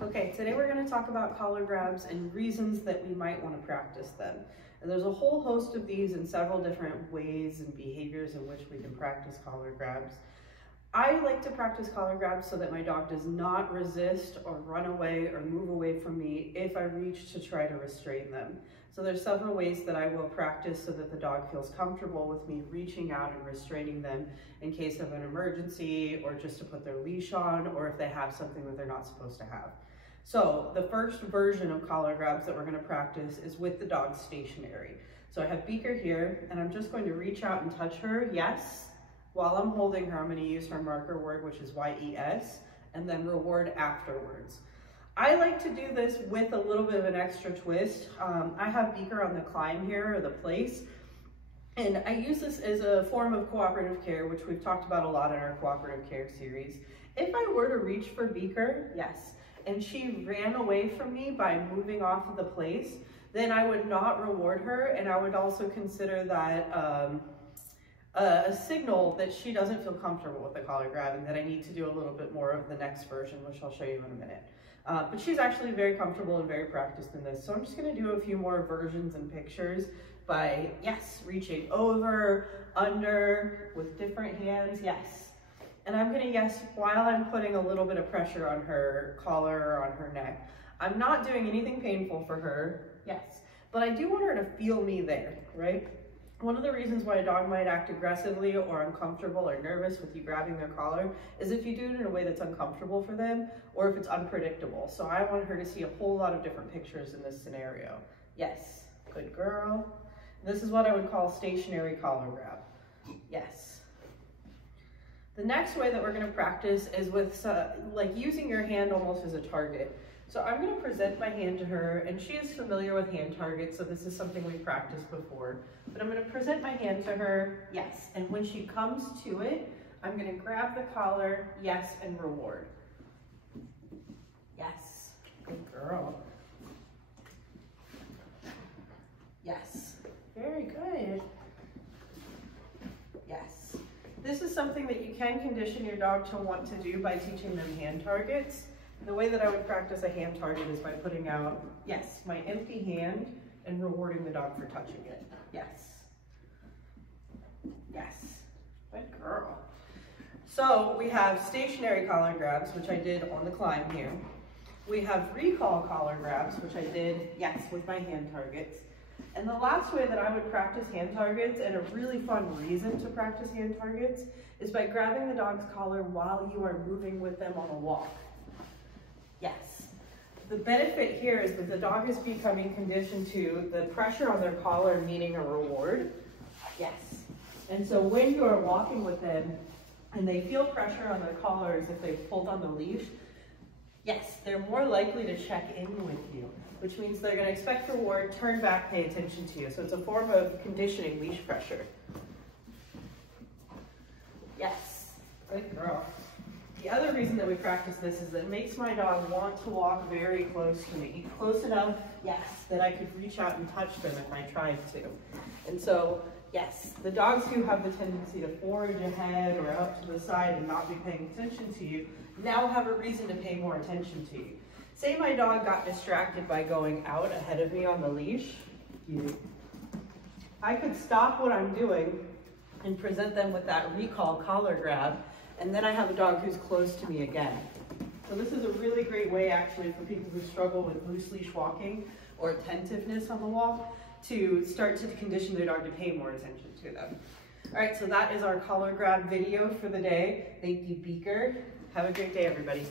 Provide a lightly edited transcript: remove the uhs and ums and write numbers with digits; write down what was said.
Okay, today we're going to talk about collar grabs and reasons that we might want to practice them. And there's a whole host of these in several different ways and behaviors in which we can practice collar grabs. I like to practice collar grabs so that my dog does not resist or run away or move away from me if I reach to try to restrain them. So there's several ways that I will practice so that the dog feels comfortable with me reaching out and restraining them in case of an emergency or just to put their leash on or if they have something that they're not supposed to have. So the first version of collar grabs that we're going to practice is with the dog stationary. So I have Beaker here and I'm just going to reach out and touch her, yes. While I'm holding her, I'm going to use her marker word, which is YES, and then reward afterwards. I like to do this with a little bit of an extra twist. I have Beaker on the climb here, or the place, and I use this as a form of cooperative care, which we've talked about a lot in our cooperative care series. If I were to reach for Beaker, yes, and she ran away from me by moving off of the place, then I would not reward her, and I would also consider that a signal that she doesn't feel comfortable with the collar grab and that I need to do a little bit more of the next version, which I'll show you in a minute. But she's actually very comfortable and very practiced in this. So I'm just going to do a few more versions and pictures by, yes, reaching over, under, with different hands, yes. And I'm going to yes while I'm putting a little bit of pressure on her collar or on her neck. I'm not doing anything painful for her, yes. But I do want her to feel me there, right? One of the reasons why a dog might act aggressively or uncomfortable or nervous with you grabbing their collar is if you do it in a way that's uncomfortable for them or if it's unpredictable. So I want her to see a whole lot of different pictures in this scenario. Yes, good girl. This is what I would call stationary collar grab. Yes. The next way that we're going to practice is with like using your hand almost as a target. So I'm going to present my hand to her, and she is familiar with hand targets, so this is something we practiced before. But I'm going to present my hand to her, yes, and when she comes to it, I'm going to grab the collar, yes, and reward. Yes, good girl. Yes, very good. Yes. This is something that you can condition your dog to want to do by teaching them hand targets. The way that I would practice a hand target is by putting out, yes, my empty hand and rewarding the dog for touching it. Yes. Yes. Good girl. So we have stationary collar grabs, which I did on the climb here. We have recall collar grabs, which I did, yes, with my hand targets. And the last way that I would practice hand targets, and a really fun reason to practice hand targets, is by grabbing the dog's collar while you are moving with them on a walk. Yes. The benefit here is that the dog is becoming conditioned to the pressure on their collar meaning a reward. Yes. And so when you are walking with them and they feel pressure on their collar as if they've pulled on the leash, yes, they're more likely to check in with you, which means they're going to expect reward, turn back, pay attention to you. So it's a form of conditioning leash pressure. Yes. Good girl. The other reason that we practice this is that it makes my dog want to walk very close to me. Close enough, yes, that I could reach out and touch them if I tried to. And so, yes, the dogs who have the tendency to forage ahead or out to the side and not be paying attention to you now have a reason to pay more attention to you. Say my dog got distracted by going out ahead of me on the leash. I could stop what I'm doing and present them with that recall collar grab, and then I have a dog who's close to me again. So this is a really great way actually for people who struggle with loose leash walking or attentiveness on the walk to start to condition their dog to pay more attention to them. All right, so that is our collar grab video for the day. Thank you, Beaker. Have a great day, everybody.